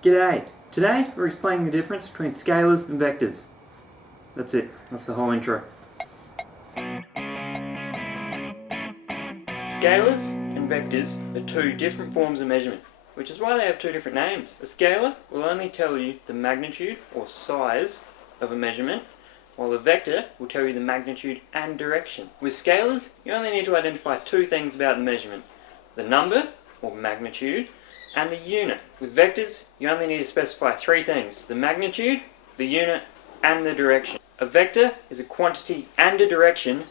G'day! Today we're explaining the difference between scalars and vectors. That's it. That's the whole intro. Scalars and vectors are two different forms of measurement, which is why they have two different names. A scalar will only tell you the magnitude or size of a measurement, while a vector will tell you the magnitude and direction. With scalars, you only need to identify two things about the measurement: the number, or magnitude, and the unit. With vectors, you only need to specify three things: the magnitude, the unit, and the direction. A vector is a quantity and a direction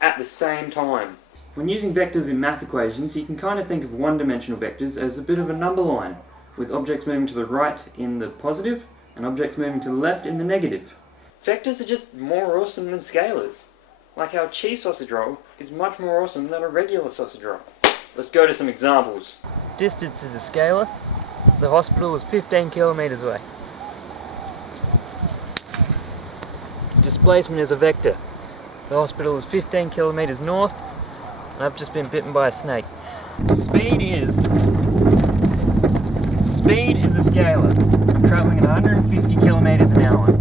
at the same time. When using vectors in math equations, you can kind of think of one-dimensional vectors as a bit of a number line, with objects moving to the right in the positive, and objects moving to the left in the negative. Vectors are just more awesome than scalars. Like how a cheese sausage roll is much more awesome than a regular sausage roll. Let's go to some examples. Distance is a scalar. The hospital is 15 kilometers away. Displacement is a vector. The hospital is 15 kilometers north, and I've just been bitten by a snake. Speed is a scalar. I'm traveling at 150 kilometers an hour.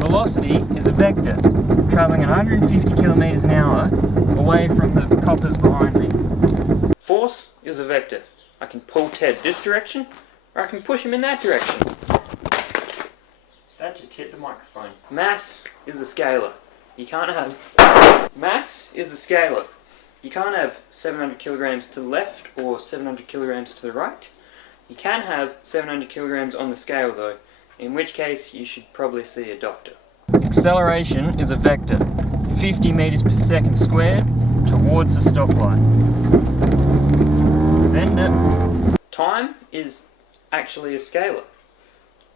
Velocity is a vector. I'm traveling at 150 kilometers an hour away from the coppers behind me. Force is a vector. I can pull Ted this direction, or I can push him in that direction. That just hit the microphone. Mass is a scalar. Mass is a scalar. You can't have 700 kilograms to the left or 700 kilograms to the right. You can have 700 kilograms on the scale though, in which case you should probably see a doctor. Acceleration is a vector. 50 meters per second squared towards a stoplight. Send it. Time is actually a scalar,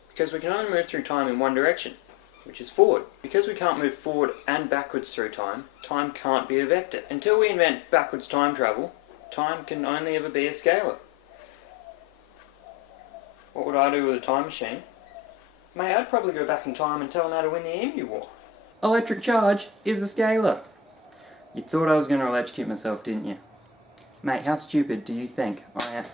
because we can only move through time in one direction, which is forward. Because we can't move forward and backwards through time, time can't be a vector. Until we invent backwards time travel, time can only ever be a scalar. What would I do with a time machine? Mate, I'd probably go back in time and tell them how to win the EMU war. Electric charge is a scalar. You thought I was going to electrocute myself, didn't you? Mate, how stupid do you think I am?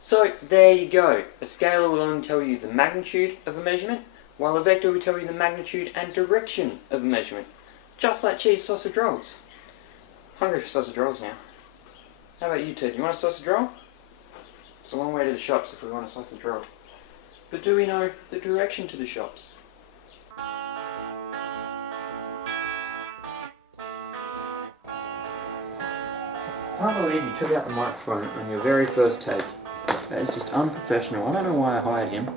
So, there you go. A scalar will only tell you the magnitude of a measurement, while a vector will tell you the magnitude and direction of a measurement. Just like cheese sausage rolls. Hungry for sausage rolls now. How about you two? Do you want a sausage roll? It's a long way to the shops if we want a sausage roll. But do we know the direction to the shops? I can't believe you took out the microphone on your very first take. That is just unprofessional. I don't know why I hired him.